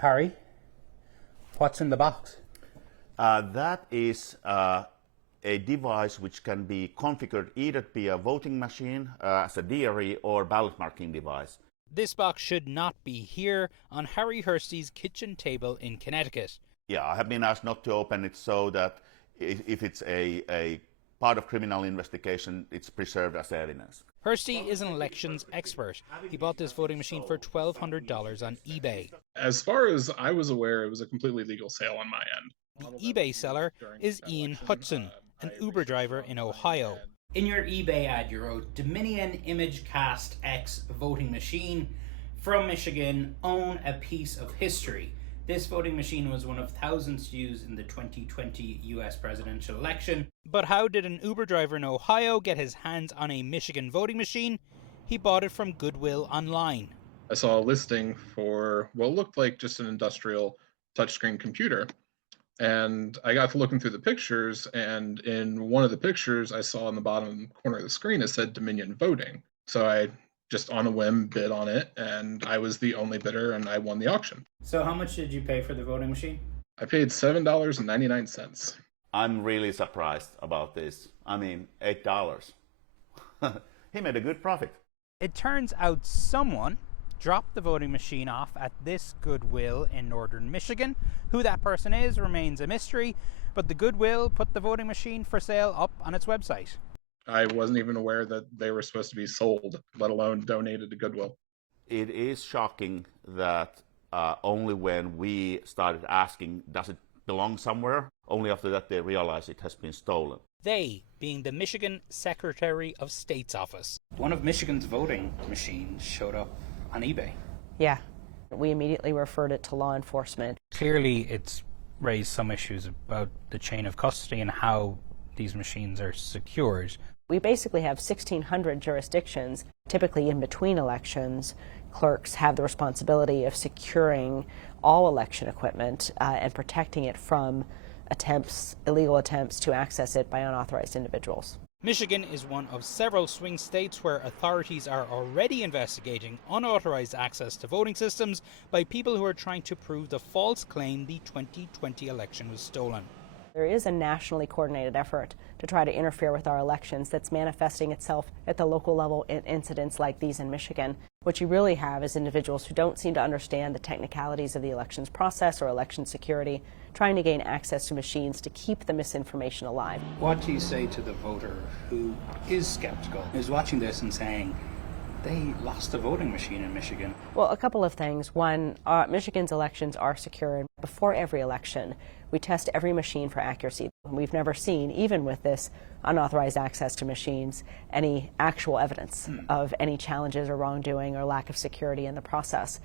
Harry, what's in the box? That is a device which can be configured either to be a voting machine, as a diary, or ballot marking device. This box should not be here on Harry Hursty's kitchen table in Connecticut. Yeah, I have been asked not to open it so that if it's a part of criminal investigation, it's preserved as evidence. Hursty is an elections expert. He bought this voting machine for $1,200 on eBay. As far as I was aware, it was a completely legal sale on my end. The eBay seller is Ian Hudson, an Uber driver in Ohio. In your eBay ad, you wrote, Dominion Image Cast X voting machine from Michigan, own a piece of history. This voting machine was one of thousands used in the 2020 US presidential election. But how did an Uber driver in Ohio get his hands on a Michigan voting machine? He bought it from Goodwill online. I saw a listing for what looked like just an industrial touchscreen computer. And I got to looking through the pictures, and in one of the pictures I saw in the bottom corner of the screen, it said Dominion Voting. So I just on a whim bid on it, and I was the only bidder, and I won the auction. So how much did you pay for the voting machine? I paid $7.99. I'm really surprised about this. I mean, $8. He made a good profit. It turns out someone dropped the voting machine off at this Goodwill in northern Michigan. Who that person is remains a mystery, but the Goodwill put the voting machine for sale up on its website. I wasn't even aware that they were supposed to be sold, let alone donated to Goodwill. It is shocking that only when we started asking, does it belong somewhere, only after that they realized it has been stolen. They being the Michigan Secretary of State's office. One of Michigan's voting machines showed up on eBay. Yeah, we immediately referred it to law enforcement. Clearly it's raised some issues about the chain of custody and how these machines are secured. We basically have 1,600 jurisdictions. Typically in between elections, clerks have the responsibility of securing all election equipment and protecting it from illegal attempts to access it by unauthorized individuals. Michigan is one of several swing states where authorities are already investigating unauthorized access to voting systems by people who are trying to prove the false claim the 2020 election was stolen. There is a nationally coordinated effort to try to interfere with our elections that's manifesting itself at the local level in incidents like these in Michigan. What you really have is individuals who don't seem to understand the technicalities of the elections process or election security, trying to gain access to machines to keep the misinformation alive. What do you say to the voter who is skeptical, who's watching this and saying, they lost a voting machine in Michigan? Well, a couple of things. One, Michigan's elections are secured. Before every election, we test every machine for accuracy. We've never seen, even with this unauthorized access to machines, any actual evidence of any challenges or wrongdoing or lack of security in the process.